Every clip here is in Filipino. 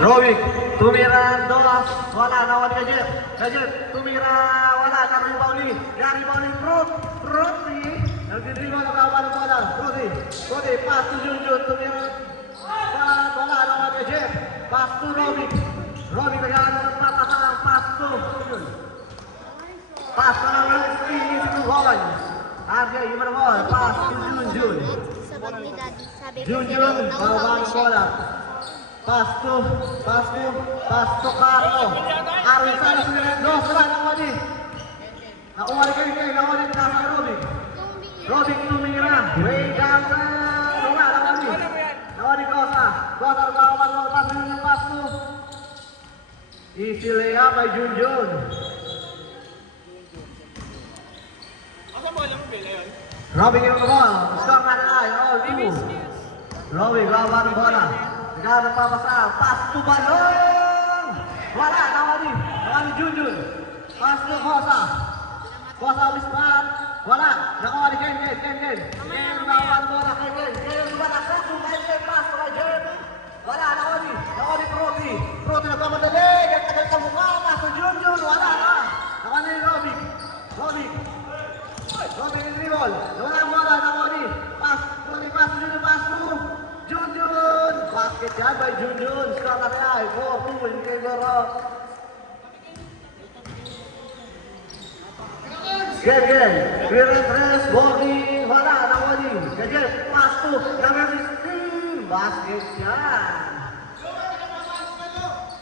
Robic, tumira dos, wala, nawan Gadget. Gadget, tumira, wala, Garibaldi. Garibaldi, Ruti. Nagdidribo na kawan ng bola. Ruti, pass to Junjun, tumira. Wala, nawan Gadget. Pass to Robic. Robic, naghahanap ng papasang, pass to Junjun. Pass na lang, finish to Holland. Arya, yung mga bola, pass to Junjun. Junjun, bawang bola. Pasto Carlo. Arisan dos lang nawali. Nawali kayo, nawali na sa Robic. Robic tumira. Way down na nawali. Nawali Cosa. Cosa kawan mo pasto ng Pasto. Easy layup by Junjun. Robic yung ball. Score na ay all two. Robic lawan bola. Gana papasa, pas to balong. Wala, nawali Junjun. Pas to Cosa Wisman. Wala, nawali Ken. Nawali bola kay Ken. Ken wala sa Ken, pas to Ken. Wala, nawali Proti nagkamadali. Tagal ka mukha, pas to Junjun. Wala na. Nawali Robic yung dribble. Wala bola, nawali. Pas to Junjun. Basket yan by Junjun. Score na tayo. 4-2 in favor of Gen. Clearance, boarding. Wala, nawali. Gen, pass to number 16. Basket yan.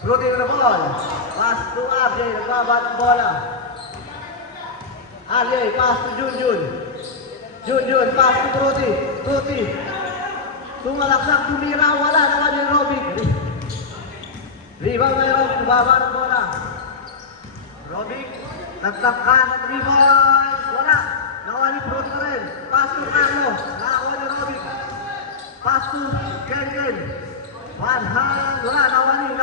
Floating na ball. Pass to RJ. Nagbabat bola. RJ, pass to Junjun. Pass to Proti. Tumalaksak, tumira, wala naman yung Robic. Rebound mayroon, baba ng bola. Robic, nagtangka ng rebound, wala. Nakuha ni Proti na rin. Pass to Carlo, nakakuha ni Robic. Pass to Ken. One hand, wala, nakuha ni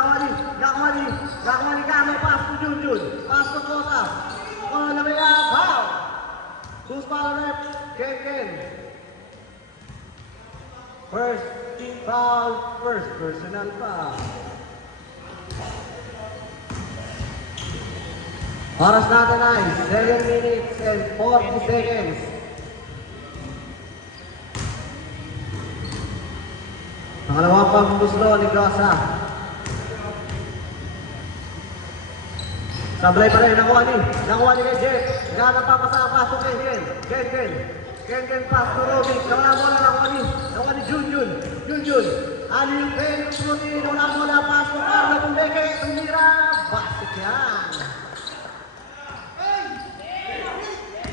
Carlo, pass to Junjun. Pass to Cosa. Wala na may foul. Who's foul rep? Ken. First team foul, first personal foul. Oras natin ay 7 minutes and 40 seconds. Pangalawang panggusto ni Cosa. Sablay pa rin, nakuha ni kay Jen. Gana pa pasok kay Ken pass to Robic. Nawala bola, nakuha ni Junjun. Ali yung Ken, Proti, nawala bola, pass to Carlo Kumbeke. Tumira, basket yan.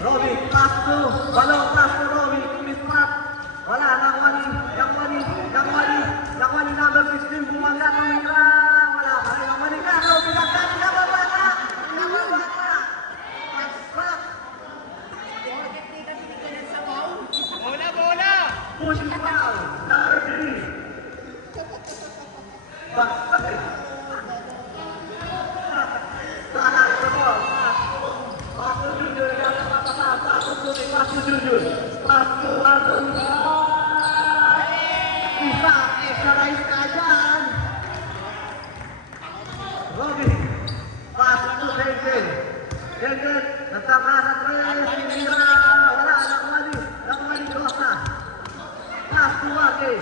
Robic, pass to Robic. Mismatch. Wala, nakuha ni number 16. Bumangga, tumira. Wala, nakuha ni Carlo. Pinagkat, nababata. Pushing foul. Bisa extra ka dyan. Robic. Pass to Ken. Natama sa 3. Sinira. Wala. Nakuha ni Cosa. Pass to Ake.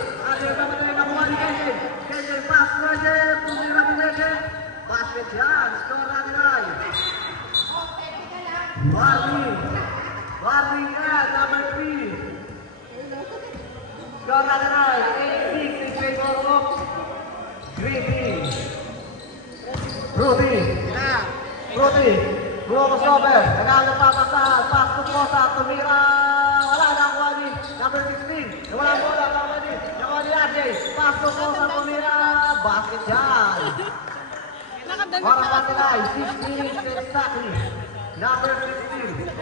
Nakuha ni Ken. Pass to Ake. Tumira ni Ken. Basket yan. Score natin ay. Warning yan. Number 3. Score natin ay 8-6 in favor of Griffin. Proti. Crossover. Nagagawin papasahan. Pass to Cosa. Tumira. Wala. Nakuha ni number 16. Wala bola. Nakuha ni AJ. Pass to Cosa. Tumira. Basket yan. Oras natin ay 6 minutes exactly. Number 16.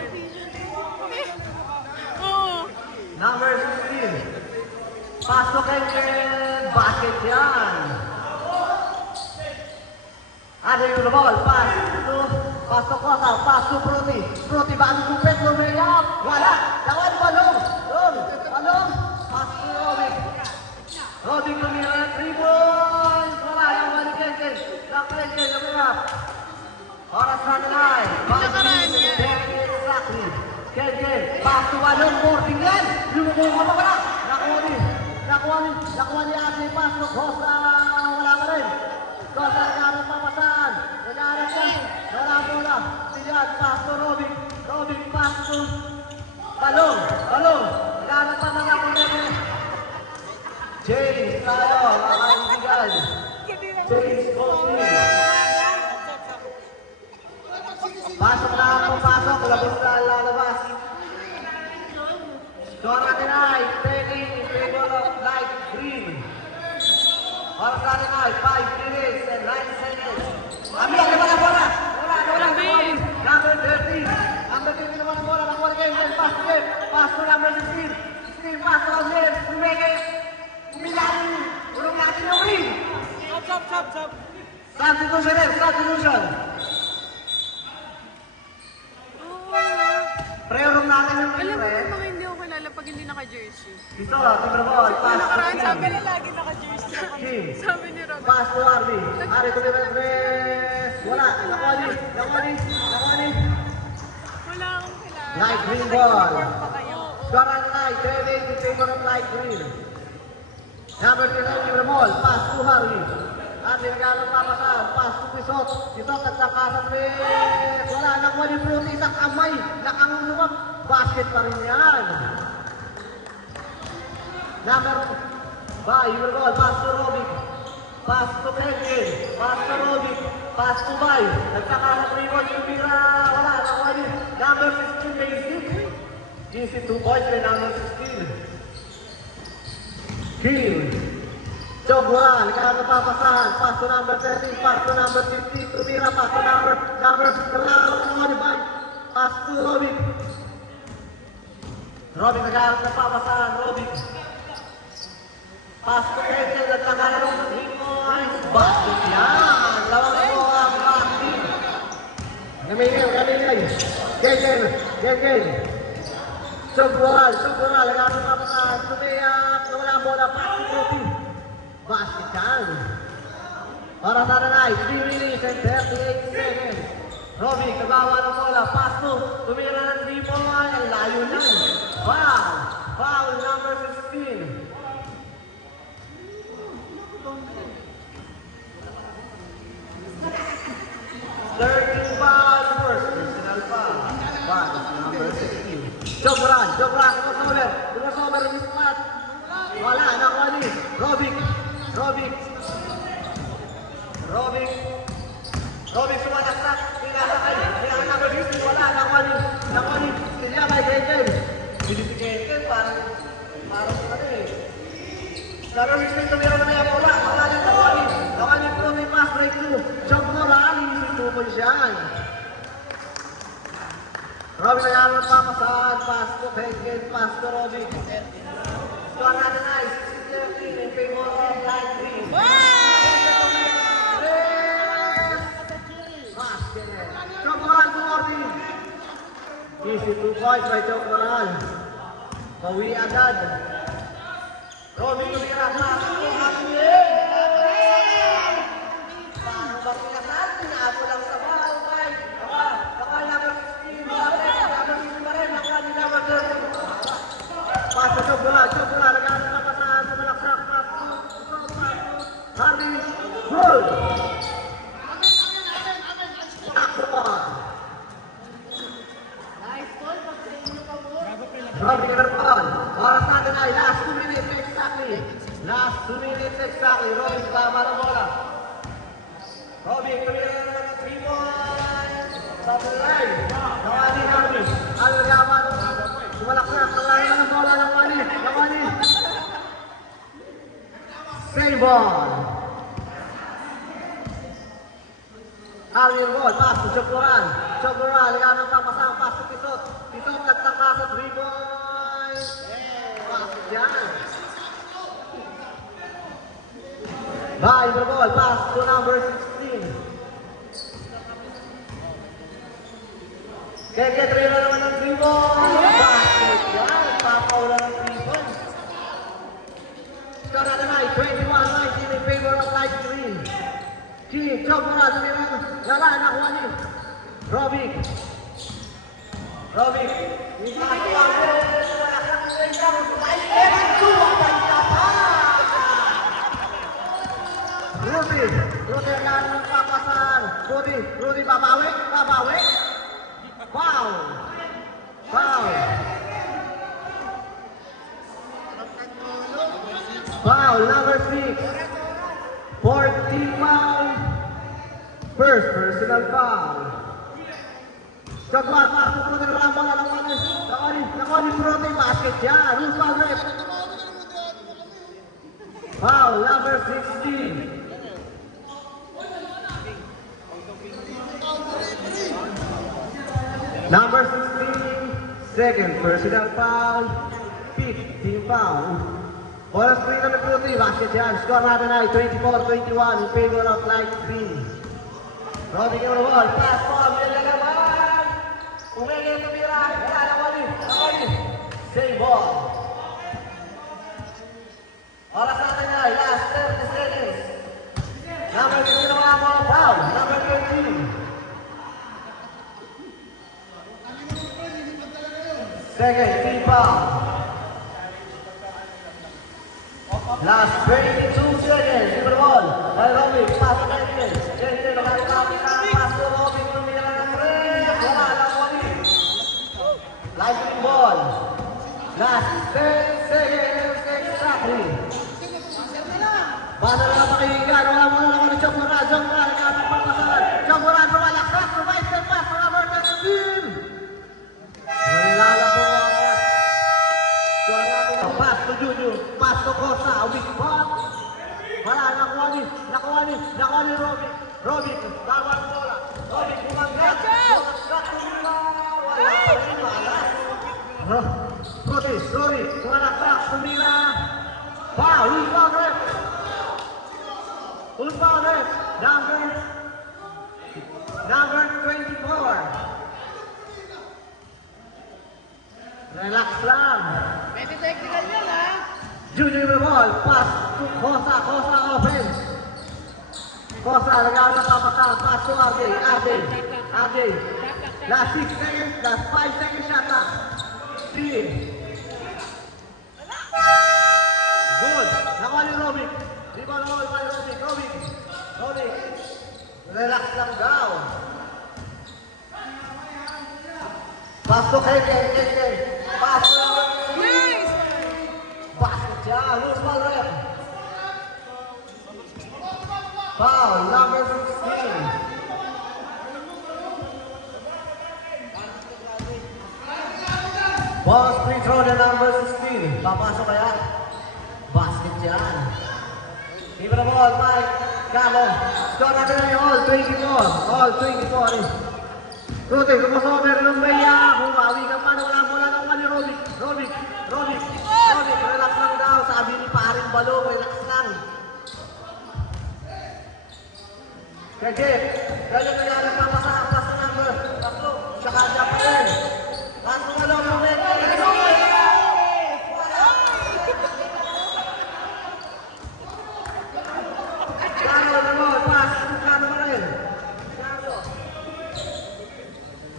Number 16. Pass to Ken. Basket yan. Ada yung ball. Pass to Cosa. Pass to Proti bago kupit. Lumayap. Wala. Lawan balong. Pass to Robic. Robic tumira. 3 points. Wala. Nakuha ni Ken. Oras natin ay. Exactly. Ken. Pass to Balong. Boarding yan. Lumubong ka pa pala. Nakuha ni Ate. Pass to Costa. Wala pa rin. Costa nagkaroon papasan. Nagkaroon pa. Wala bola. Siyan. Pass to Robin. Pass to Balong. Nagkaroon pa mga punin. James tayo. Mga kaibigan. James Coffee. Pasok. Labos na lalabas. Score natin ay taking in favor of light green. Oras natin ay 5 minutes and 9 seconds. Ambil naman ang bola. Wala. Number 13. Number 13 naman ang bola. Nakuha game. Pass to game. Pass to number 16. 16 pass to game. Lumeke. Milani. Ulong natin yung ring. Stop. Substitution. Pre-room natin yung Alam mo pre. yung mga hindi ako kilala pag hindi naka-jersey. Ito, Timber Ball. Pass to Nakaraan Kim. sabi na lagi naka-jersey. Kim. Sabi ni Robert. Pass to Arby. Arby to the press. Wala. Nakuha ni. Wala akong kilala. Light green ball. Naka-uniform pa kayo. Score and light. Trailing in favor of light green. Number 10, Timber Ball. Pass to Harvey. Arby nagkaroon papasan. Pass to Pisot. Pisot nagtaka sa press. Wala. Nakuha ni Fruity. Isang kamay. Nakangulumap. Basket pa rin yan. Number 5, Timber Ball. Pass to Robic. Pass to Kenken. Pass to Robic. Pass to Bay. Nagtaka sa 3 points. Tumira. Wala. Nakuha ni number 16, Basic. GC 2 points kay number 16. Kill. Jogwa, nagkakaroon papasahan. Pass to number 13, pass to number 15. Tumira, pass to number nagkakaroon ni Bay. Pass to Robic. Robic nagkakaroon ng papasahan. Robic. Pass to Kenken, nagkakaroon ng 3 points. Basket yan. Lawang mo ang basket. Gamingay. Kenken. Sugbural, nagkakaroon ng papasahan. Tumiyak, wala ang bola, pass to Fruity. Basket yan. Para sa nanay, 3 minutes and 38 seconds. Robic, nagawa ng bola, pass to. Tumira ng 3 points. Ang layo na. Foul number 16. Personal foul. Number 16. Jogran, crossover in spot. Wala, nakuha ni Robic sumalaksak. Pinasakay. Kailangan number 15. Wala, nakuha ni Silya by Kenken. Hindi si Kenken, parang ano eh. Number 16, tumira na yung bola. Nakuha ni Fruity pass breakthrough. Jogran, hindi 2 points yan. Robic nagkaroon ng papasahan. Pass to Kenken, pass to Robic. Score natin ay 6-13 in favor of light green. Basket. Chocoral to Orbi. Easy 2 points by Chocoral. Bawi agad. Robic tumira sa parang bakinasan. Tinapo lang sa ball. Baka number 16. Number 16 pa rin. Nakuha ni number 13. Pass to Chocoral, nagkaroon na pasahan sa malaksak. Harvey, goal! Harvey, Nerpon. Oras natin ay last 2 minutes exactly. Robin, tama na bola. Robin, tumira na naman ng 3 points. Sa line. Nawali Harvey. Algaman. Sumalaksak. Nawali na ng bola. Nawali. Save ball. Harvey ball. Pass to Chocoral. Liga ng papasang. Pass to Pisot. Nagtangka sa 3 points. Pass dyan. Bye, the ball. Pass to number 16. Kaya trailer naman ng 3 points. Basket yan. Papawala ng 3 points. Score natin ay 21-19 in favor of light green. Chocoral, nakuha ni Robic. Robic. Rudy. Rudy akan papasan. Rudy babawi. Babawi. Foul. Foul. Foul number 6. 14 foul. First personal foul. Jaguar masuk Rudy Ramon nakoni Rudy basket yan. Who's foul rep? Foul number 16. Number 16, second personal foul, 15 foul. Oras free na nagluto, basket yan. Score natin ay 24-21 in favor of Light Green. Robbie yung ball, pass ball, Mila naman. Umili yung tumira, wala nakawali. Same ball. Oras natin ay last 30 seconds. Number 16 naman ang mga foul, number 13. Second, team foul. Last 22 seconds. Number 1. Ay, Robby, pass na yun. Gente, nakakapit na. Pass to Robby. Tumira ng rin. Wala na Robby. Lightning ball. Last 10 seconds. Exactly. Bana na napakihigan. Wala mo na naman ni Chokuran. Chokuran, nakapagpasalan. Chokuran, lumalakas. Provide the pass for number 13. Nalala ko ang pass to Juju, pass to Costa, weak spot. Wala, nakuha ni Robbie, bago ang bola. Robbie, bumanggat. Wala, malas. Sorry, tumalaktak, tumira. Wow, who's foul ref? Who's foul ref? Number 24. Relax lang. Pwede technical yan, ha? Junior the ball, pass to Costa offense. Costa, nagawin na papasal, pass to RJ. Last 6 seconds, last 5 seconds shot na. 3. Good. Nakuha ni Robic. Di ba nakuha ni Robic. Relax lang daw. Pass to Ken. Pass to Nice! basket dyan. Loose ball rep. Foul, number 16. Ball free throw na number 16. Papasok kaya? Basket dyan. Give it a ball, Mike. Galo. Score natin na yung all 24. Rudy, kumasover ng Maya. Humawi ka pa. Wala mo lang naman ni Robic. Relax lang daw. Sabi ni Paring Balong, relax lang. Kaya, ganyan na yan. Nagpapasa ang number. Tatlo. Tsaka dyan pa rin. Paso ka lang yung net.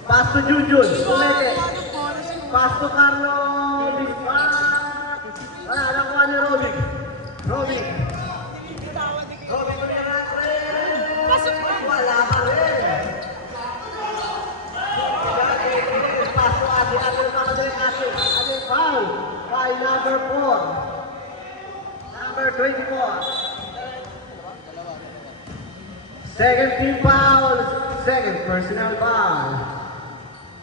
Pass to Junjun. Umeke. Pass to Carlo. Wala, nakuha ni Robic. Robic ulit na rin. Wala pa rin. Pass to Adi. Adi foul. By number 4. Number 24. Second team foul. Second personal foul.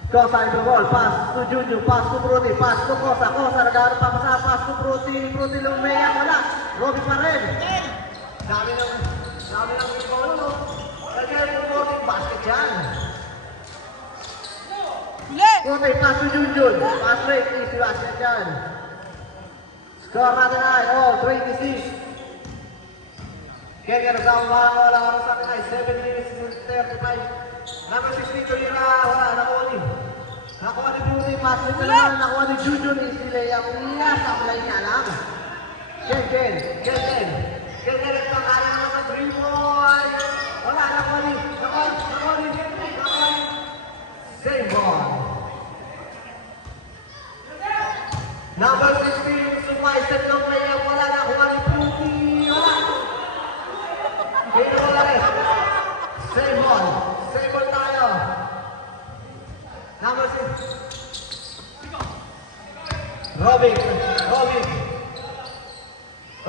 Costa in the ball, pass to Juju, pass to Bruti, pass to Costa, nagkaroon pa sa pass to Bruti Lumea, wala, Robbie pa rin. Dami ng ball, no? Nagkaroon yung Bruti, basket yan. Bruti, pass to Juju, pass rate, easy basket yan. Score natin ay, 26. Kaya nagkakaroon wala sa atin ay 7 minutes and 35. Number 16 Tulira, wala, nakuha ni Beauty, pass rin na naman, nakuha ni Juju ni Silay, ang nasa-apply niya lang. Ken, nagpangala naman sa 3 boy. Wala, nakuha ni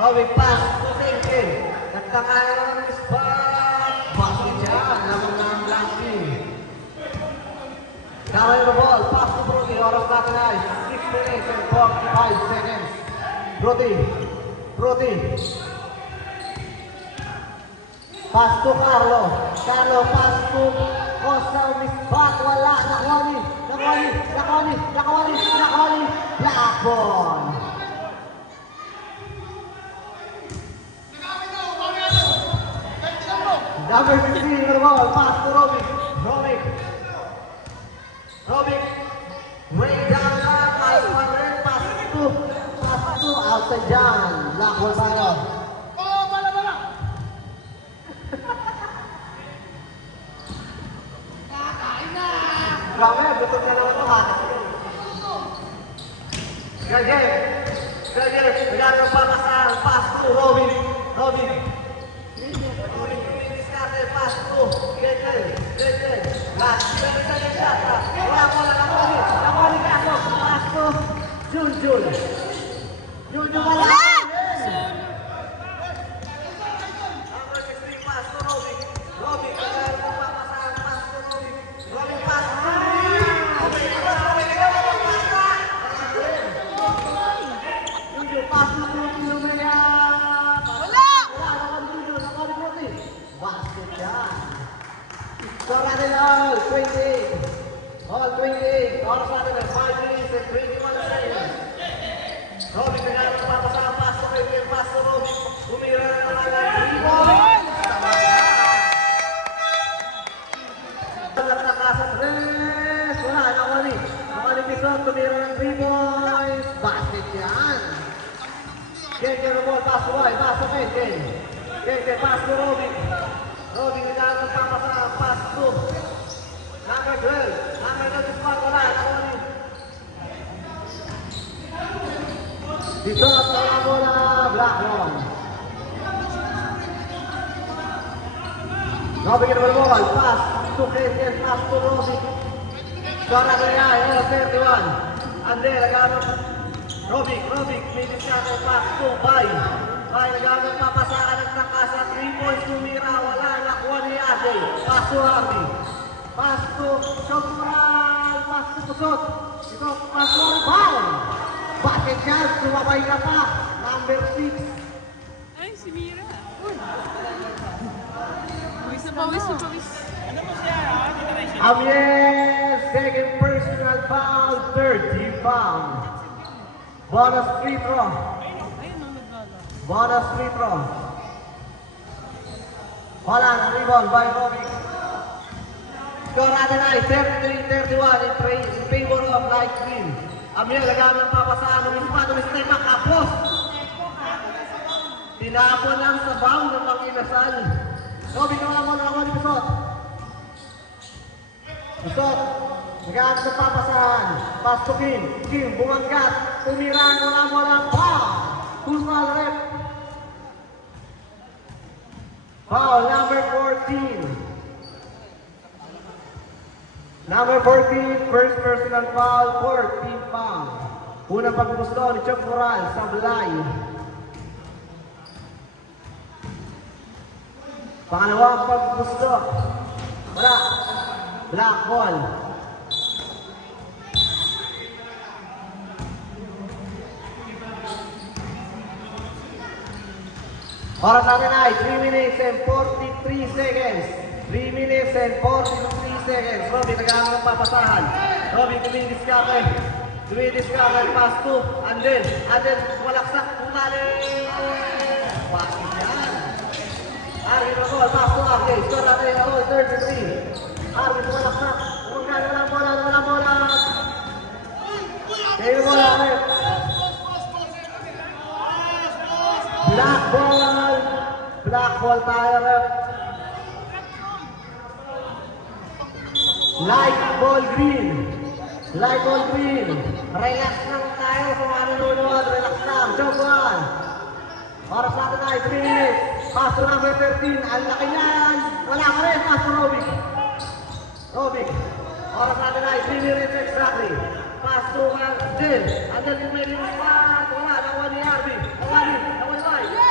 Robic pass to Tenke. Nagkakaya naman ng spot. Basket dyan. Lamang ng Blancy. Carry the ball. Pass to Brody. Oras natin ay 6 minutes and 45 seconds. Brody. Brody. Pass to Carlo. Carlo pass to Costa. Misbat. Wala. Nakawali. Nakawali. Nakawali. Nakawali. Nakawali. Black ball. Number 15 the ball. Pass to Robic. Robic. Robic. Way down lang. Pass to outside dyan. Black ball tayo. Grabe, gutom na naman ito ha. Gajem. Gajem. Nagagawang papasahan. Pass to Robin. Robin. Diskarte. Pass to Gajem. Gajem. Last. Gajem. Shot. Wala ko na nakawali. Nakawali ka ako. Pass to Junjun. Junjun wala. Number 16. Pass to Robin. Robin. Nagagawang papasahan. Pass to Robin. Robin pass to all 28. All 28. Oras natin ay 5 minutes and 21 seconds. Robin kaya magpapasahan. Pass to Robin. Pass to Robin. Umira na naman ang 3 points. Nagtakasa 3. Wala. Nakawali. Nakawali Bison. Tumira ng 3 points. Basket yan. Ken the ball. Pass to Roy. Pass to Ken. Ken. Pass to Robin. Robin kaya magpapasahan. Pass to number 12. Number 12 spot wala. Nakawali. Dito at wala bola. Black ball. Robin the ball. Pass to Ken. Pass to Robin. Skora kaya. 31. Andre. Nagano. Robin. May diskarte. Pass to Bay. Bay. Nagano papasahan. Nagtakasa. 3 points. Tumira. Wala. Nakuha ni Ate. Pass to Harvey. Pass to Shokuran. Pass to Pusot. Ito. Pass to rebound. Basket yan. Sumabay ka pa. Number 6. Ay, si Mira. Pawis na pawis. Amiel. Second personal foul. Third team foul. Bonus free throw. Ayun, nagdala. Bonus free throw. Wala. Rebound by Robic. Score natin ay 33-31 in favor of light green. Amiel, lagamit ang papasahan ng ispa. Step back, kapos. Tinapon lang sa bound ng mga inasal. Robin, wala mo ni Pusot. Pusot, lagamit ang papasahan. Pass to Kim. Kim, bumanggat. Tumirang, wala mo lang. Kusal rep. Foul number 14. Number 14, first personal foul for Team Pang. Unang pagbusto ni Chok Moral sa Blay. Pangalawang pagbusto. Wala. Black ball. Oras natin ay 3 minutes and 43 seconds. 3 minutes and 43 seconds. Robin, nagkakaroon ng papasahan. Robin, tumidiskarte. Pass to Andel. Andel, walaksak. Kumali. Basket yan. Arvin na ball. Pass to Arvin. Score natin. 33. Arvin, walaksak. Walang bola. Kayo bola, Arvin. Black ball tayo, rep. Light ball green. Relax lang tayo kung ano nunod. Relax lang. Joke one. Oras natin ay 3 minutes. Pass to number 13. Ang laki niyan. Wala ka rin. Pass to Robic. Oras natin ay 3 minutes exactly. Pass to Angel. Angel yung may limang spot. Wala. Nakuha ni Arvin. Nakuha ni Mike.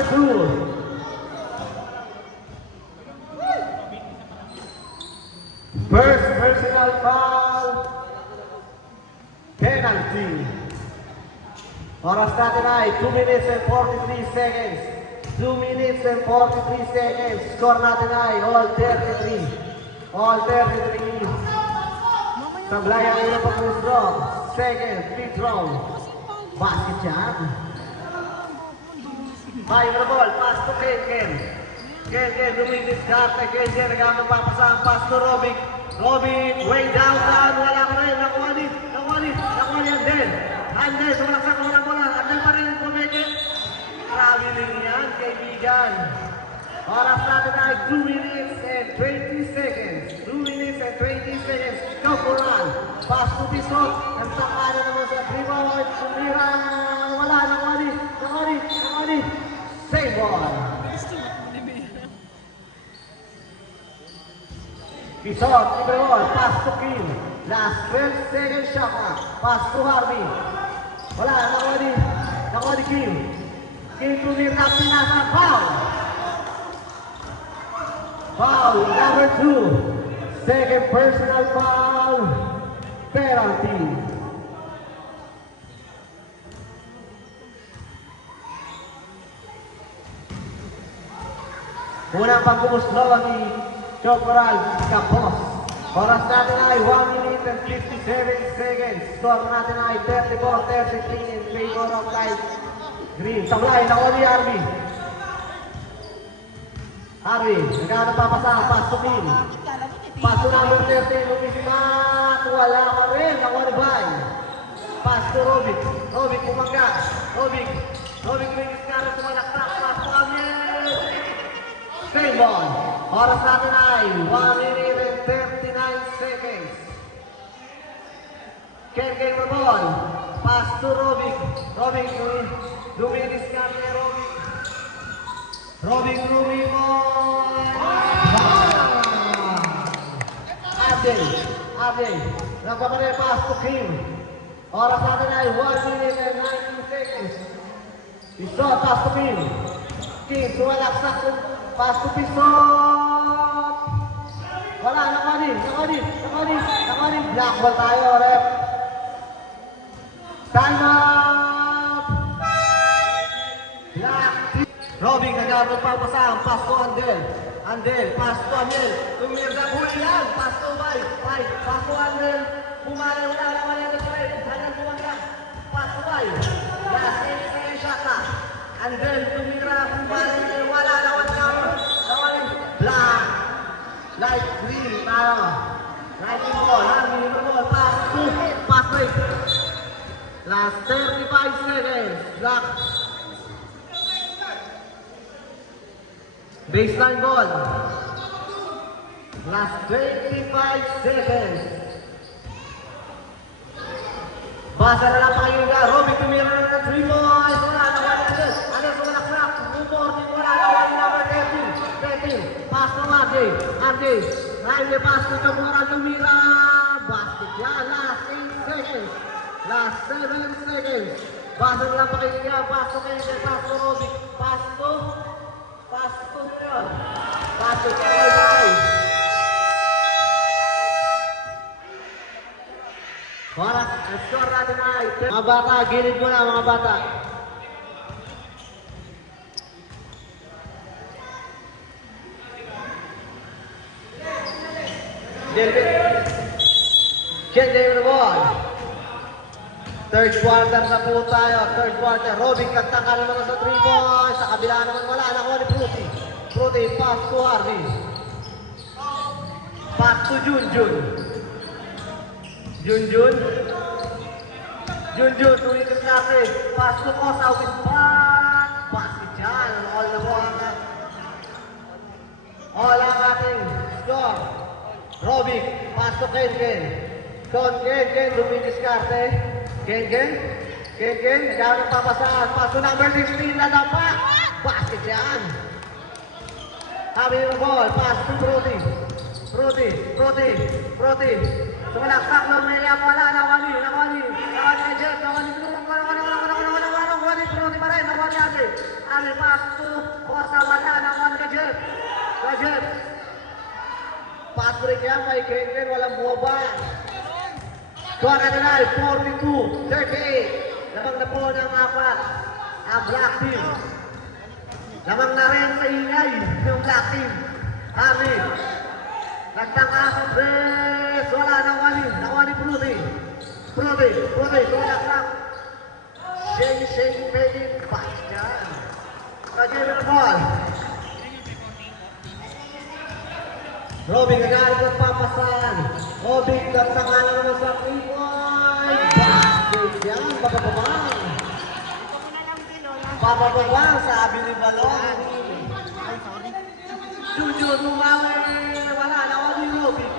number 2. First personal foul. Penalty. Oras natin ay 2 minutes and 43 seconds. 2 minutes and 43 seconds. Score natin ay all 33. All 33. Sablayan nila pag-withdraw. Second, free throw. Basket yan. Five na ball. Pass to Ken. Ken, luminis karte. Ken, nagamang papasang. Pass to Robic. Robic, way down. Wala pa rin. Nakuha ni Andel. Andel, sumalaksak ko na bola. Andel pa rin yung kumeke. Traveling yan, kaibigan. Oras natin ay 2 minutes and 20 seconds. 2 minutes and 20 seconds. Chocoral. Pass to Bisot. Ang takana naman sa 3-ball. Sumira. Wala. Nakuha ni. Save ball. Bisot. 3-ball. Pass to Kim. Last 12 seconds shot clock. Pass to Harvey. Wala. Nakuha ni Kim. Kim tumira. Pinasa. Foul. Foul number 2. Second personal foul. Penalty. Unang pagkumuslo ni Chocoral Campos. Oras natin ay 1 minute and 57 seconds. Score natin ay 34-33 in favor of Light Green. Sablay na Oli Arby. Harvey, nagkano papasa, pass to Kim. Pass to number 13, Lumisimat, wala pa rin, nakuha ni Bay. Pass to Robic, pumangga. Robic, may iskara sumalaktak, pass to Amir. Same ball. Oras natin ay 1 minute and 39 seconds. Ken the ball. Pass to Robic, luminiskan ni Robic ball. Abdel. Nagpapalit pass to Kim. Oras natin ay 1 minute and 19 seconds. Pisot, pass to Kim. Kim, sumalaksak. Pass to Pisot. Wala, nakuha din. Black ball tayo, ref. Time out. Black. Robin, nagagawin pa pasang. Pass to Andel, pass to Amel. Tumirda, huli yan. Pass to Bay. Pass to Andel. Pumalay, wala yan. Hanyang bumangga. Pass to Bay. Last 8 shot na. Andel, tumira, pumalay, wala lawan. Black. Light green tayo. Light ball. Pass break. Last 35 seconds. Black. Baseline ball. Last 25 seconds. Basa na lang pakinggan. Robin tumira na ng 3 points. Wala, nakuha ni Andel. Andel sumalaksak. Wala, nakuha ni number 13. Pass to RJ. Highway pass to Chocoral. Tumira. Basket yan. Last 8 seconds. Last 7 seconds. Basa na lang pakinggan. Pass to Kendall. Pass to Robin. Pass to Chocoral. Oras, score natin ay mga bata, gilid mo na mga bata. Change the ball. Third quarter na po tayo. Third quarter. Robin kagtaka naman sa 3 points. Sa kabila naman wala. Nakuha ni Fruity. Pass to Harvey. Pass to Junjun. Tumitis natin. Pass to Kosa with back. Basket yan. All ang ating score. Robic. Pass to Ken. Ken. Lumitis karte. Ken. Nagawin papasaan. Pass to number 16 na dapat. Basket yan. Sabi yung ball. Pass to Fruity. Sumalaksak lang may iyang wala. Nawali. Fruity pa rin. Nawali Ari pasto, Kosa wala naman Gadget. Gadget. Pass break yan kay Kenken, walang buwaba. Score natin ay 42-38. Lamang na po ng apat ang Black Team. Lamang na rin sa ingay yung Black Team. Harry. Nagtangkas ang press. Wala nang wali. Nawali Prudy. Prudy. Tulak lang. Shane, Peggy. Pass yan. Kajay with the ball. Robin, nagalit ang papasan. Robin, nagtangalan naman sa 3-point. Basket yan. Bababang, sabi ni Balong. Junior Lumawe. Wala, nawali Robin.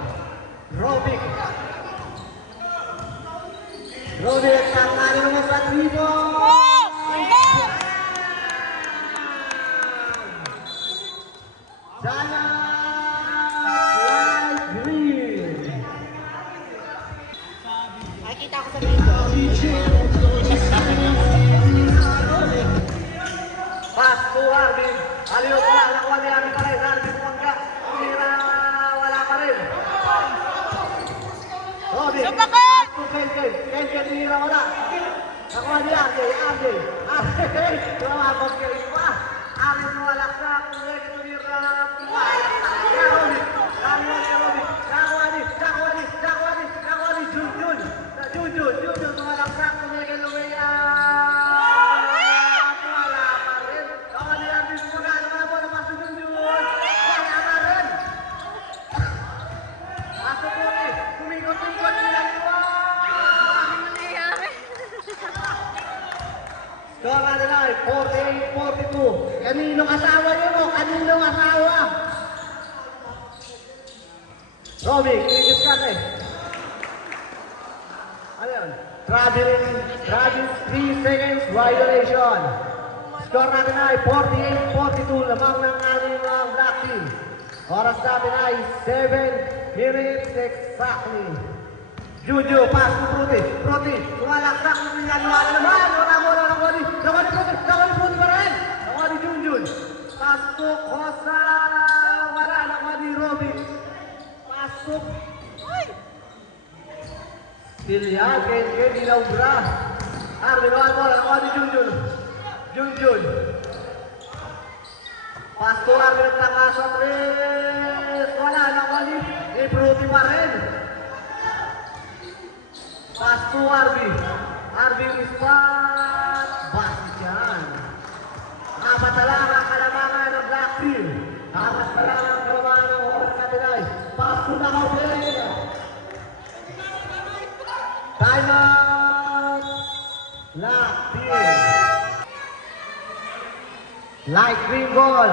Robin, nagtangalan naman sa 3-point. Sana Green. Nakikita ko sa video. Pass to Arvin. Aliyo pala, nakuha ni Arvin pa rin. Arvin Mangga. Tira, wala pa rin. Robin. Pass to Kenken. Kenken, tira, wala. Nakuha ni Arvin. Tumabog kayo pa. Arvin, wala sa. Kenken, tira, Robin. Nakuha ni Junjun. Junjun, wala sa. Kenken, lumaya. Score natin ay 48-42. Kaninong asawa yun o? Kaninong asawa? Robby, kinikis eh. Ano yun? Travis 3 seconds violation. Score natin ay 48-42. Lamang ng aning Black Team. Oras natin ay 7 minutes exactly. Juju, pass to Prudy, tumalaksak na pinagawa naman, wala Prudi pa rin, nawali Junjun, pass to Kosa, wala, nawali Robin, pass to, Silya, Kenken, Ilaubra, Arvin, nawali Junjun, pass to Arvin, nagtakas sa tres, wala, nawali, Prudi pa rin. Pass to Arvin. Arvin is back. Basket yan. Apat na lang ang kalamangan ng Black Team. Apat na lang ang kalamangan ng oras natin ay. Pass to Nakawin. Time out. Black Team. Light green ball.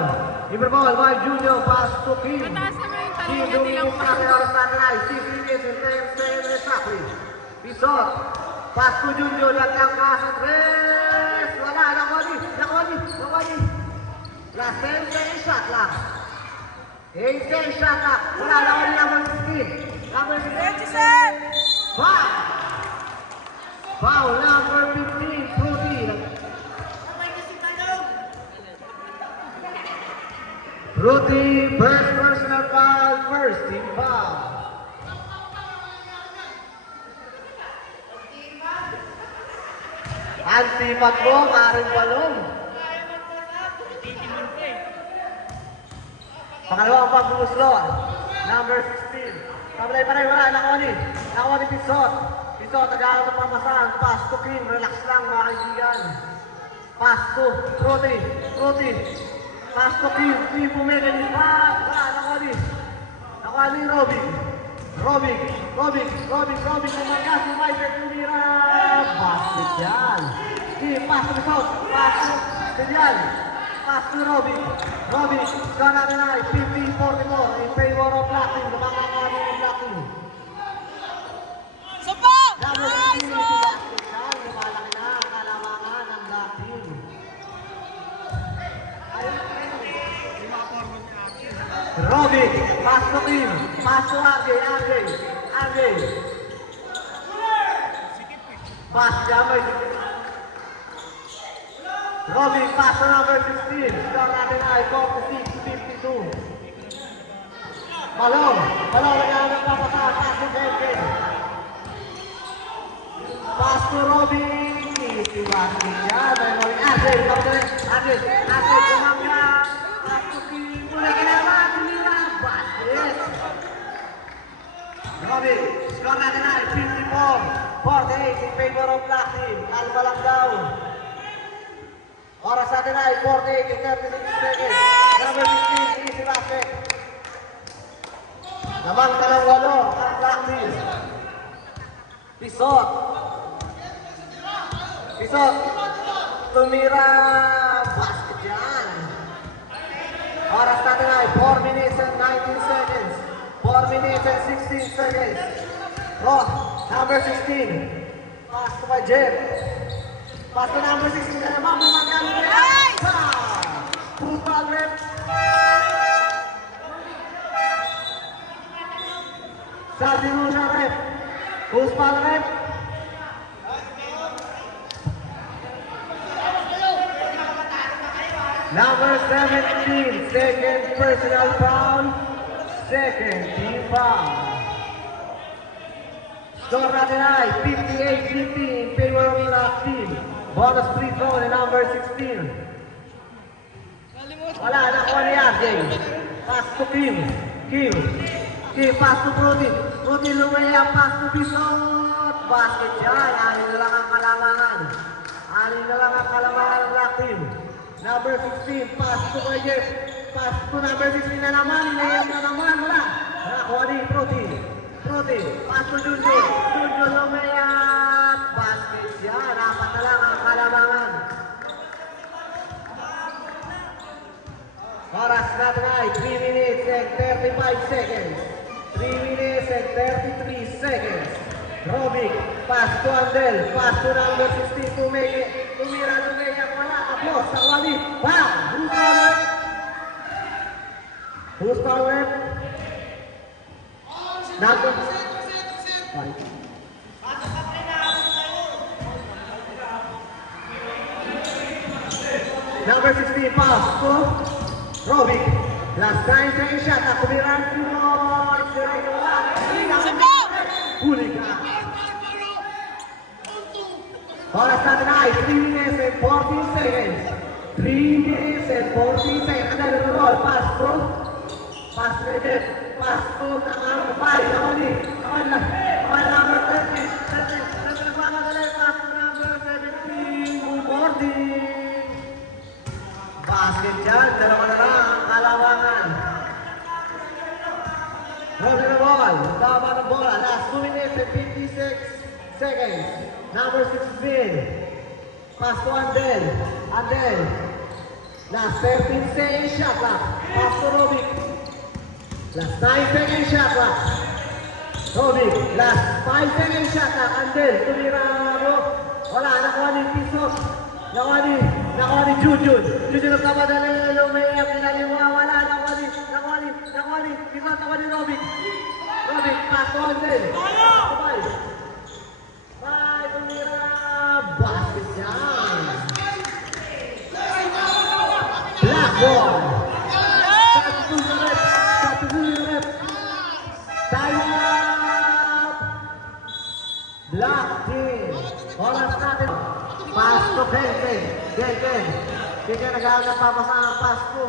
Libre ball. Wild Junior. Pass to King. Mataas naman yung King talong doing nilang his oras natin ay. 6 minutes and 10 exactly. Pisot, pass to Junjun, nagkangkas at tres, wala, nakuha ni. Last 10 shot lang. 10 shot lang, wala, nakuha ni number 16. Number 16. Foul, number 15, Prudy. Prudy, first personal foul, first team foul. Antipat mo, maaaring balong. Pangalawang pagbumuslo. Number 16. Tablay pa rin, wala. Nakuha ni Pisot. Pisot, nag-aaral ng pamasahan. Pass to Kim. Relax lang, mga kaibigan. Pass to Prudy. Pass to Kim. Kim pumigil. Wala, nakuha ni Robin. Kumagas, Michael Tumira. Basket yan. Pass to Pisot. Pass to Silyan. Pass to Robin. Score natin ay 50-44 in favor of Black Team. Lumakakari ng Black Team. Nice one! Lumalaki na ang kalamangan ng Black Team. Robin, pass to Kim. Pass to RJ. Pass niya may Robin, pass to number 16. Score natin ay 46-52. Malong naghahanap pa sa pass to Jenkins. Pass to Robin. Si Basket yan. May maling Adel. Adel, kumangga. Pass to Kim. Mula kinaman. Tumira. Basket. Robin, score natin ay 54-48 in favor of Black Team. Kalma lang daw. Oras natin ay 48 in 36 seconds. Number 15, easy basket. Naman ka ng 8 ang Black Team. Pisot. Tumira. Basket yan. Oras natin ay 4 minutes and 19 seconds. 4 minutes and 16 seconds. Rock, number 16. Pass to by Jem. Pass to number 16 na naman. Bumagano na yan. Push ball rep. Sabi mo na rep. Push ball rep. Number 17, second personal foul. Second team foul. Score natin ay 58-50 in favor of Black Team. Bonus free throw na number 16. Wala, nakuha ni RJ. Pass to Kim. Kim, pass to Rudy. Rudy lumaya, pass to Bisot. Basket yan. Anin na lang ang kalamangan. Ng Black Team. Number 16, pass to Jeff. Pass to number 16 na naman. Inayam na naman. Wala. Nakuha ni Rudy. Pass to Junjun. Junjun lumaya. Basket yan. Apat na lang ang kalamangan. Oras natin ay 3 minutes and 35 seconds. 3 minutes and 33 seconds. Robic, pass to Andel. Pass to number 16 to Mege. Tumira to Mege. Wala. Aplos. Sa wali. Wow! Who's power? Number... Number 16, pass to Robic. Last time sa shot. Kumiran to Hulika. Oras natin ay 3 minutes and 14 seconds. 3 minutes and 14 seconds. Ada the ball. Pass to Jeff. Pass to number 5. On number 13. Pass to number 17. Boarding. Basket dyan. Dalawa na lang ang kalawangan. Hold the ball. Tama ng bola. Last 2 minutes and 56 seconds. Number 16. Pass to Andel. Last 13 seconds shot clock. Pass to Robic. Last 9 seconds shot clock. Robic. Last 5 seconds shot clock. Andel. Tumira. Wala. Nakuha ni Pisos. Nakuha ni Junjun. Junjun nagkamadali yung may pinaliwa. Wala. Nakuha ni Pisos. Nakuha ni Robic. Pass to Andel. Bye, tumira. Basket yan. Black ball. Satu rep. Time up. Black team. Oras natin. Pass to Genken. Genken nag-aagal papasa ang pass to.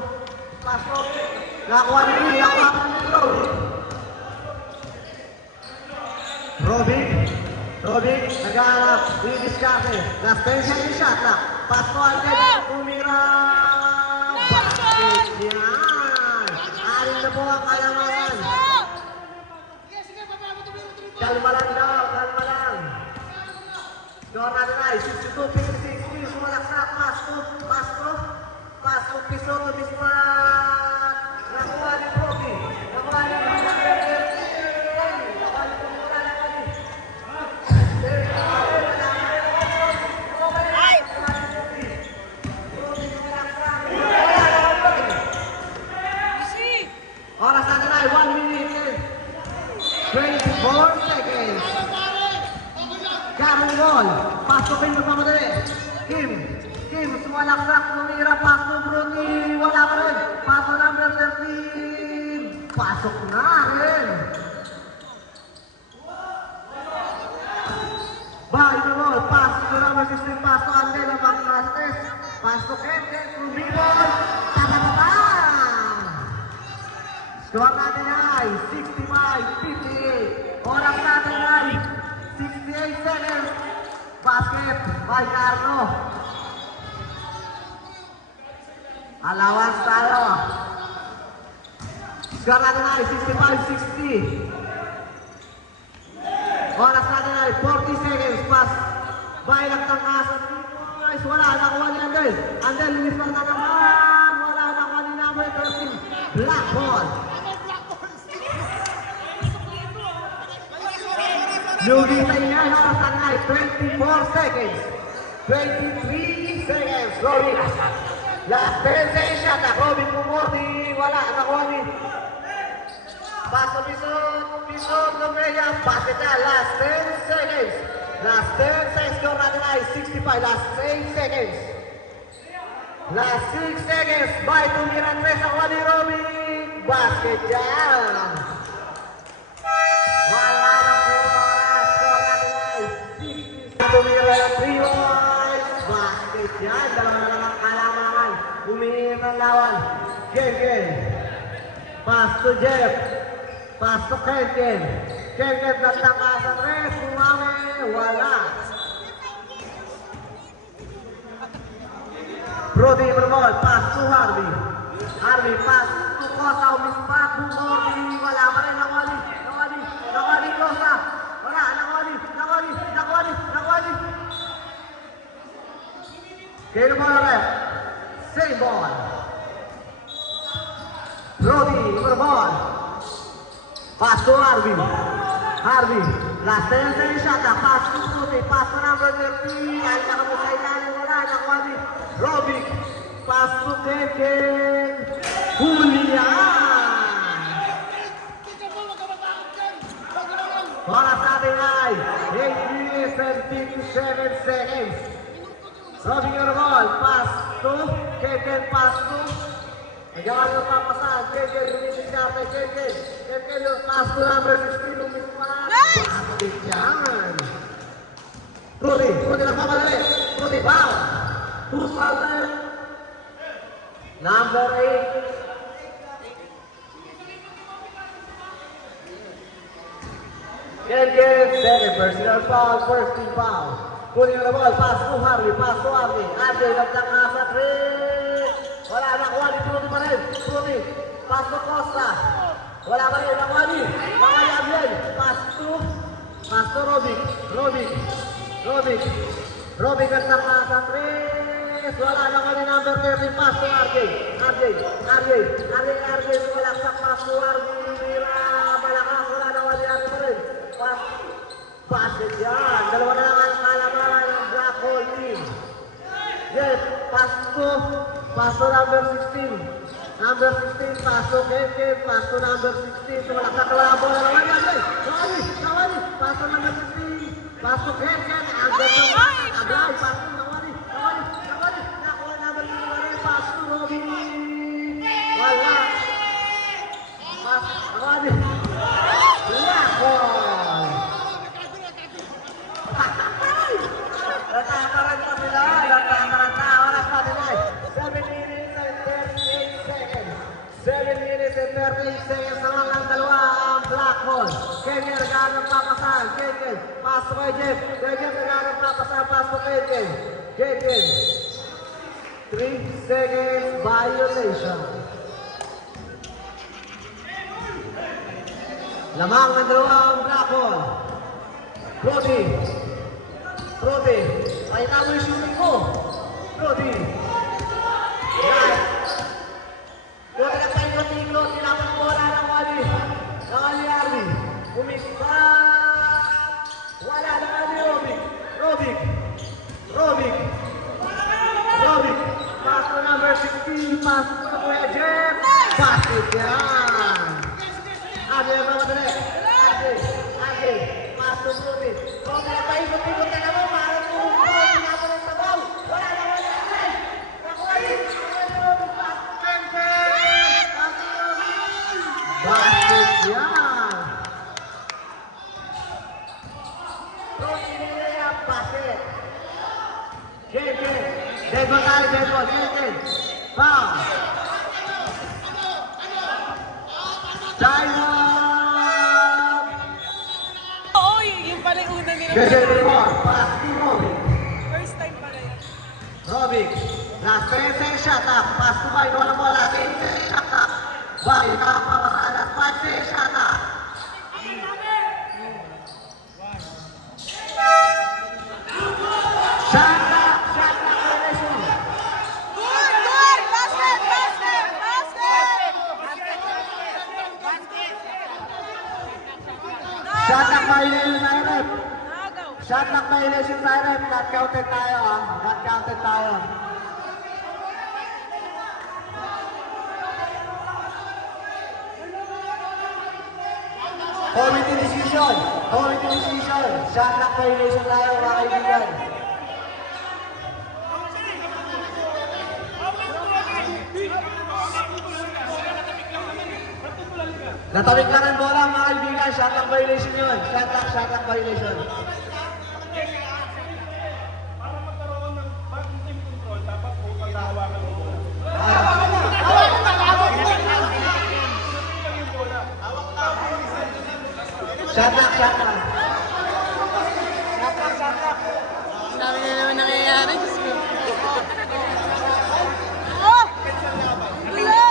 Nakuha ni Robic, nag-aagal. Didiskarte. Last 10 seconds shot na. Pass to Alden. Tumira. Basket yan. Arin na po ang kalamangan. Kalma lang daw. Score natin ay 62-56. Please, sumalaksak. Pass to Pisoto Bismat. Nakuha ni Robi. Oras natin ay 1 minute and 24 seconds. Carry ball. Pass to Pindot Mamadali. Kim, sumalaksak, tumira, paso, Bruni, wala pa rin. Paso number 13. Pasok na rin. Bahay na mo, paso to number 16, paso, Andel, ang Martinez. Paso, Kente, Rubibon, tatatapang. Score natin ay 65-58. Oras natin ay 68 seconds. Basket by Carlo. Allowance tayo. Score natin ay 65-60. Oras natin ay 40 seconds. Pass by Lagtangasan. Guys, wala. Nakuha ni Andel. Andel, lumis pa na naman. Wala. Nakuha ni number 13. Black ball. Lugi sa inyo. Oras natin ay 24 seconds. 23 seconds. Rory. Last 10 seconds shot. Robin Pumorti. Wala. Nakuha ni Paso Bison, Lumega, basket na, last 10 seconds. Last 10 seconds, score natin ay 65, last 8 seconds. Last 6 seconds, by Tumiran Tres, ako ni Robin. Basket yan. Wala na po oras, score natin ay 60. Tumiran ang 3 points. Basket yan, dalawa na lang ang kalamangan. Humihingi ng lawan. Game. Pass to Jeff. Pass to Kenken. Kenken nagtangkasan rin. Sumami. Wala. Brody Bermol. Pass to Harvey. Harvey. Pass to Costa. Umispat. Bumordi. Wala pa rin. Nawali. Costa. Wala. Nawali. Kaya mo na rin. Same ball. Brody Bermol. Pass to Harvey. Last 10 seconds shot. Pass to Brody. Pass to number 30. Ay, nakamu sa ilalim. Wala. Nakuha ni Robic. Pass to Kenken. Julian. Oras natin ay 8 minutes and 57 seconds. Robic yung ball. Pass to Kenken. Pass to Nagawa ng papasahan. Kenken. Lumisin natin. Kenken yung pass to number 16. Lumispan. Basket yan. Brody lang papadali. Brody, foul. Who's foul there? Number 8. Kenken, second personal foul, first team foul. Kunin yung ball, pass to Harvey. RJ, nagtangasa, 3. Wala, nakuha ni Brody pa rin. Brody, pass to Costa. Wala pa rin, nakuha ni Abiel. Pass to Robic, nagtangasa, 3. Wala, nakuha ni number 30. Pass to RJ. Walaksak, pass to Harvey. Malakas, wala, nakuha ni RJ pa rin. Basket yan. Dalawa na lang ang kalabaran ng Black Hole team. Yes, pass to number 16. Number 16, pass to Kenken. Pass to number 16. Tumalaksak na lang ang bola. Nawali. Pass to number 16. Pass to Kenken. Ang ganda mo. Ablay. Pass to Nawali. Nakuha number 16. Pass to Robin. Wala. Pass. Nawali. Black Hole. Natataranta sila. Oras natin ay 7 minutes and 38 seconds. 7 minutes and 38 seconds naman ang dalawa ang Black Hole. Kenken naghahanap papasahan. Kenken, pass to kay Jeff. Jeff naghahanap papasahan. Pass to Kenken. 3 seconds violation. Lamang ng dalawa ang Black Hole. Brody, pakita mo yung shooting mo. Brody, nagpaikot-ikot, tinapang bola ng Wally Harvey. Umispat. Wala na nga ni Robic. Pass to number 16, pass to Kuya Jeff. Basket yan. Ade, mamadali. Ade, pass to Brody. Nagpaikot-ikot ka naman, parang tinapang sa ball. Wala na nga ni Baseball tayo, baseball. Kill. Foul. Time up. Oo, yung pala yung una nila. Gajay report. Pass to Robic. First time pala yun. Robic. Last 10 seconds shot up. Pass to Bay. Wala mo. Last 10 seconds shot up. Bay. Nakapapasaan. Last 5 seconds shot up. Shot up. Shot up. Violation. Good! Basket! Shot up violation sa ref. Nagaw. Shot up violation sa ref. Not counted tayo ah. Not counted tayo. Committee decision. Committee decision. Shot up violation tayo mga kaibigan. Natabik lang ang bola mga kaibigan. Shot up violation yun. Shot up violation. Shot up. Sabi na naman nangyayari. Diyos ko. Oh! Hello!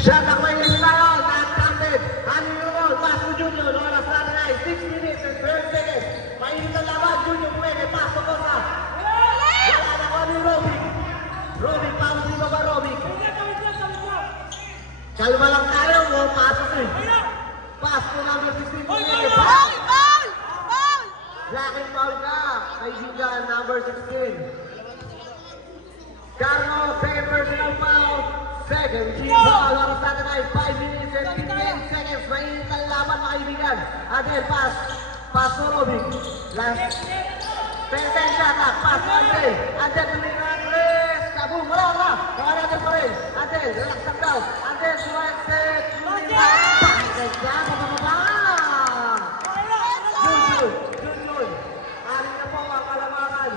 Shot up violation tayo. Not counted. Ano yung ball? Pass to Junior. Oras natin ay 6 minutes and 12 seconds. Mainit ang laban. Junior pwede. Pass to Cosa. Wala na ko ni Robic. Robic, paano dito ba Robic? Kalma lang tayo. Pasok eh. Pass to number 16. Pwede. Pass. Foul! Blacking foul ka, kaibigan, number 16. Carlo, second personal foul. Second team foul. Oras natin ay 5 minutes and 15 seconds. Mainit ang laban, mga kaibigan. Adel, pass. Pass to Robic. Last 10 shot up. Pass to Adel. Adel, tulingan. Rest. Kaboom. Wala. Gawa natin pa rin. Adel, relax lang daw. Adel, suwag set. Tulingan. Pakit ka. Bababa. Jun. Arin na po ang kalamangan.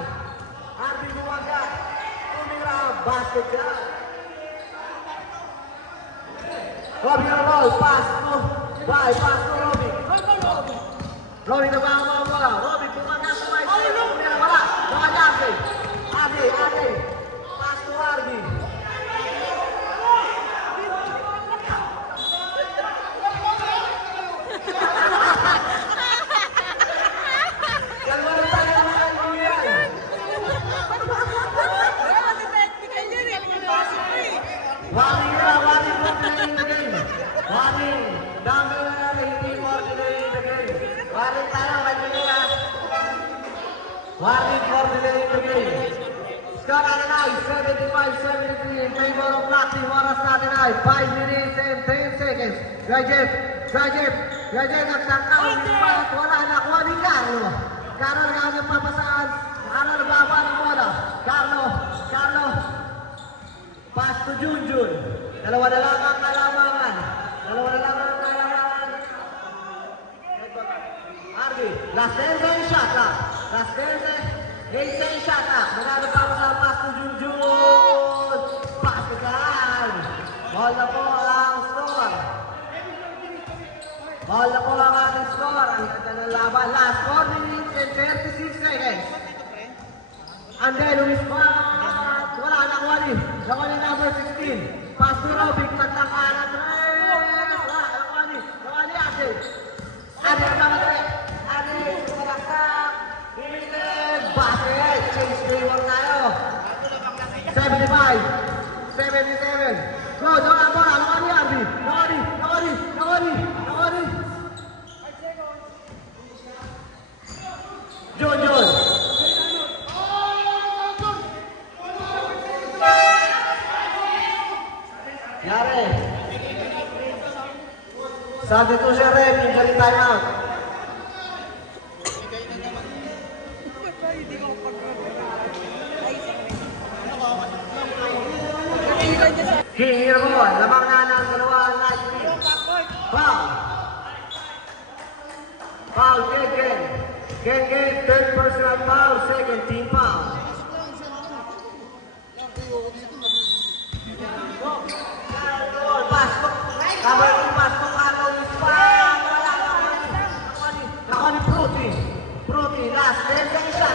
Arvin Buwaga. Tumira. Basket ka. Robic ang ball. Pass to Robic. Robic na ba ang mga bola? Robic bumaga sa right side. Tumira. Wala. Gawa niya Ate. Pass to Arvin. Warning for delay in the game. Warning. Number 18 for delay in the game. Warning tayo, may delay ha. Warning for delay in the game. Score natin ay 75-73 in favor of Black Team. Oras natin ay 5 minutes and 10 seconds. Graduate, nagsangkaw. Wala na kuha ni Carlo. Carlo na papasaan. Carlo nababa ng bola. Carlo. Pass to Junjun. Dalawa na lang ang kalamangan. Arby, last 10 seconds shot lang. Last 8 seconds shot lang. Manalo pa ako sa pass to Junjun. Pass to Kaan. Ball na po ang score. Ating score. Ang ganda ng laban. Last 4 minutes and 36 seconds. And then Luis Pat, wala na nakuha ni number 16. Pass to Robic, nagtangkalan. Nakuha ni Ate. Ate, sumalaksak. Limited. Basket. Change player tayo. 75. 77. Go, doon ang bola. Nakuha ni Arby. Nakuha ni. Jun. Yari. Sabi ko siya rin, yung galing time out. King mo, lamang na ng dalawa ang light team. Foul, Kegen. Ken, third personal foul, second team foul. Pasok. Number 2, pasok. Atong spam. Nakani Fruity. Fruity, last 10 yung shot.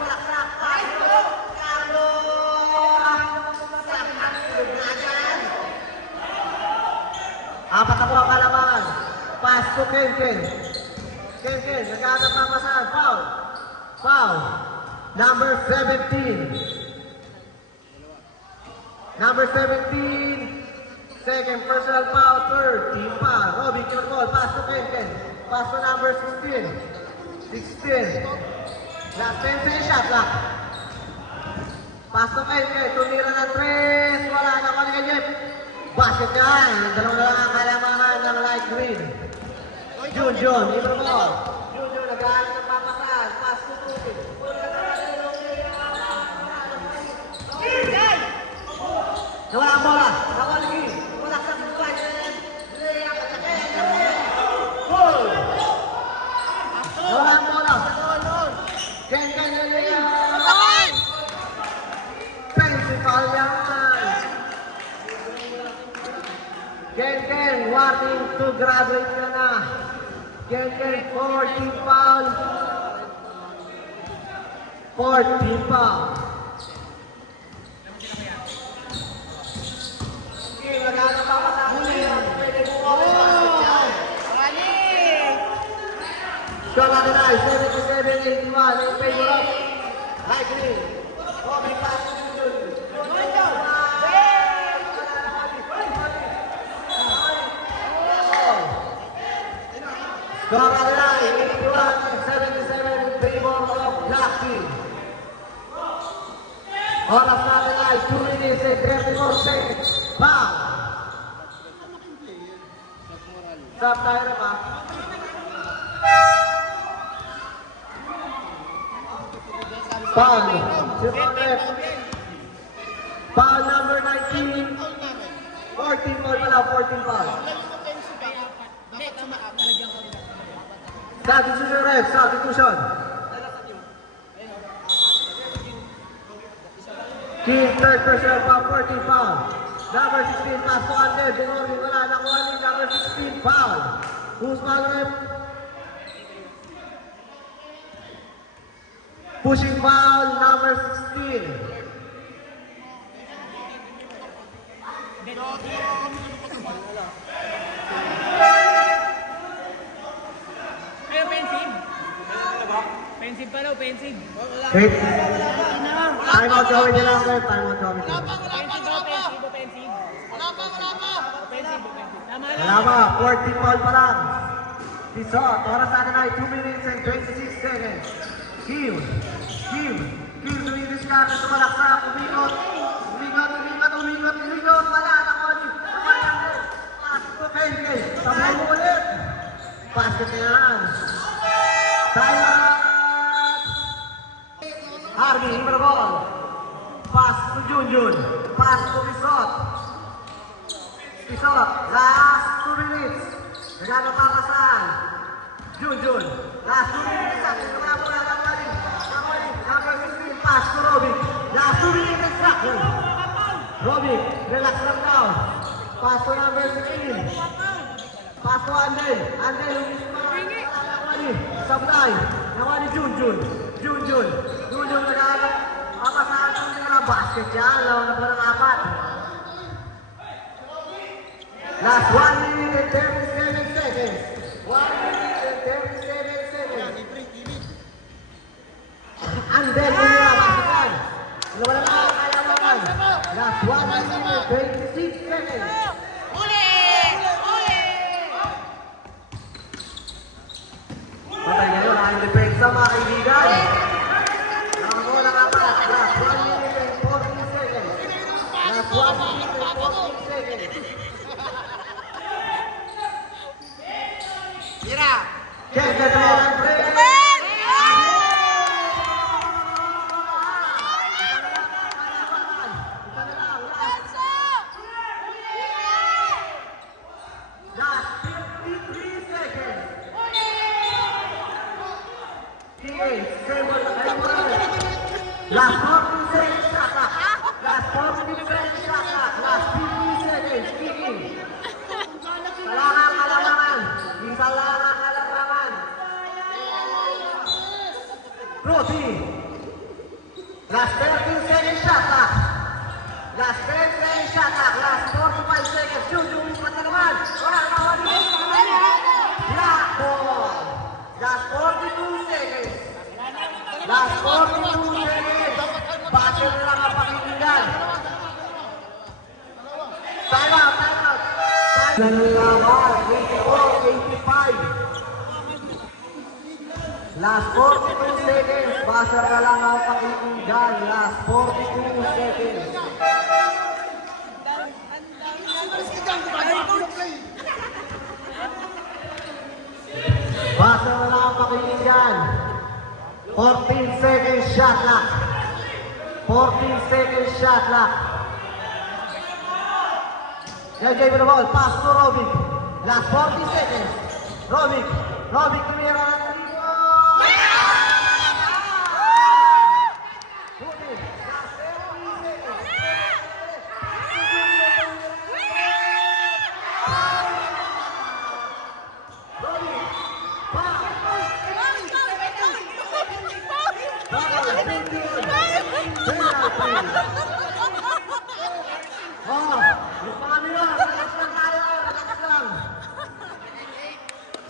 Malakrak. Pasok. Carlo. Apat na po ang kalamangan. Pass to Ken. Ken, nagkahanap ng pasahan. Foul. Number 17. Number 17. Second personal foul. Third team foul. Robby, your ball. Pass to Ken. Pass to number 16. 16. Last 10 sa shot clock. Pass to Ken. Tumira ng 3. Wala na ko ni Jeff. Basket yan. Dalawang lang ang kalamangan ng light green. Jun, ibang ball. Jun, nag-aaral ng papasahan. Pass to Trudy. Nawala ang bola. Nawaligi. Wala sa supply. Goal! Nawala ang bola. Ken, principal yan. Ken, warning to graduate ka na. Ken, 14 foul. 14 foul. Okay, maganda pa pa sa huli. Pwede mo ko. Score natin ay 77-81 in favor of Light Green. Robby pass to Jun. Score natin ay 81-77 in favor of Black Team. Oras natin ay 2 minutes and 34 seconds. Foul! Stop tayo na ba? Foul. Foul number 19. 14 foul pala, 14 foul. Substitution ref, substitution. King, third personal foul, 14 foul. Number 16, pass to Andel. Denori, wala na kuha ni number 16, foul. Who's foul ref? Pushing foul, number 16. Ay, offensive. Offensive pa raw, offensive. Wait. Time out gawin nila ang ref. Time out gawin nila. Offensive. Tama lang. Wala ba? 14 foul pa lang. Tisot, oras natin ay 2 minutes and 26 seconds. Kim, dumidiskarte sa malaksak, umikot. Wala na ko ni. Pasok ko Ken. Sabay mo ulit. Basket na yan. Timeout. Harvey, ibang ball. Pass to Jun. Pass to Pisot. Last 2 minutes. Nagkakapapasan. Jun. Last 2 minutes. Number 16. Pass to Robby. Last 2 minutes exactly. Robby, relax lang daw. Pass to number 16. Pass to Andel. Sablay. Nawali Jun. Nagkakapapasan. Papasahan ko nila basket yan. Lawan na pa ng 4. Last 1 minute and 37 seconds. 1 minute and 37 seconds. And then, basikan. Wala na kaya naman. Last 1 minute and 26 seconds. Patay ngayon, ang depensa mga kaibigan. Nakakuha ng 4. Last 1 minute and 14 seconds. Last 1 minute and 14 seconds. Ken, gagawa ng break. Last 53 seconds. Last 40 seconds, shot clock. Last 40 seconds, shot clock. Last 50 seconds, kicking. Kailangan. Isa lang ang kailangan. Proceed. Last 13 seconds, shot clock. Last 10 seconds, shot clock. Last 45 seconds, Juju, ipat na naman. Wala na, wala. Black ball. Last 42 seconds. Last 42 seconds. Bakit na lang ang pakikinggan? Time out. Nalaman, 84-85. Last 42 seconds. Basa na lang ang pakikinggan. Last 42 seconds. Basa na lang ang pakikinggan. 14 seconds shot clock. 14 seconds shot clock. Gagay mo na ball. Pass to Robic. Last 40 seconds. Robic tumira ng tribo. Robic. Last 30 seconds. Robic.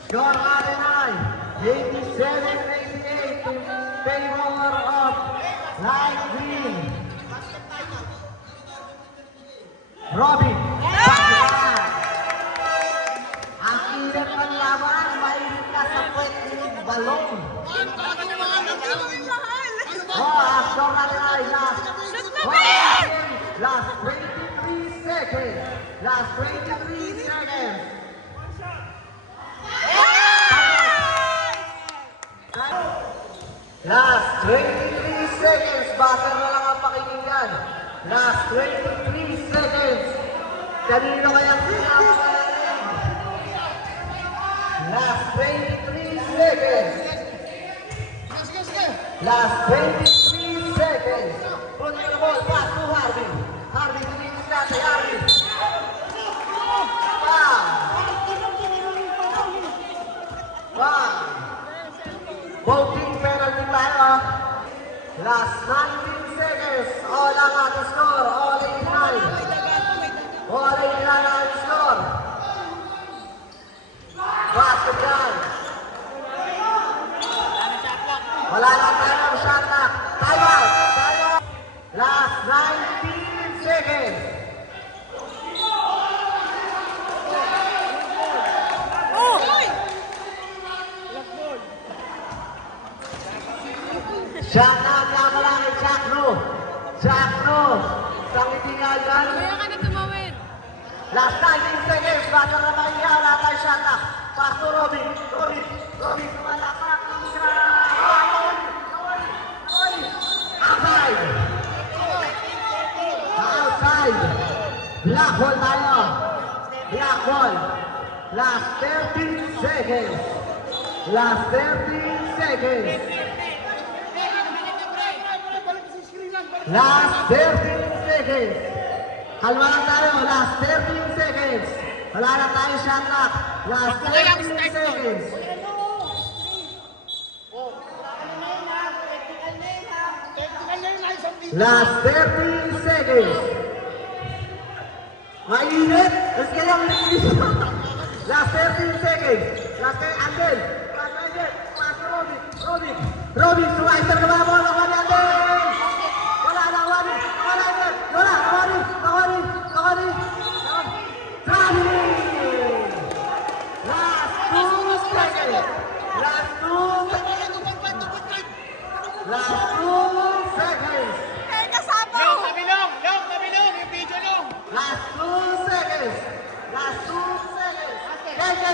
Score natin ay 87-88 in favor of light green. Robin, pagkakas. Ang init ng laban, mainit ka sa puwet ni balong. Ang score natin ay last 23 seconds. Last 23 seconds. Last 23 seconds. Basa na lang ang pakikinggan. Last 23 seconds. Kanino kayang pinapakain? Last 23 seconds. Last 23 seconds. Punta na ball. Pass to Harvey. Harvey, tumitis natin. Harvey. Voting penalty tayo. Last 19 seconds. All ang ating score. All 89. All 89 ang ating score. Basket dyan. Wala na tayong shot clock. Time out. Last 19 seconds. Jack na, kamalangin, Jack no. Sangiti nga yan. Kaya ka na tumawin. Last 19 seconds, baka na mahiya, wala tayo shot na. Pass to Robin, tumalapak ng siya. Outside. Black hole tayo. Black hole. Last 13 seconds. Last 13 seconds. Last 13 seconds. Kalma lang tayo. Last 13 seconds. Wala na tayo shot clock. Last 13 seconds. Last 13 seconds. Mainit. Let's get up. Last 13 seconds. Last 13 Andel. Pass to Robin, slicer ke bawah bola kembali Andel. Bola ada Wadi. Last 2 seconds. Last 2 seconds. Yung kabilong, yung video long. Last 2 seconds. Last 2 seconds. Kaya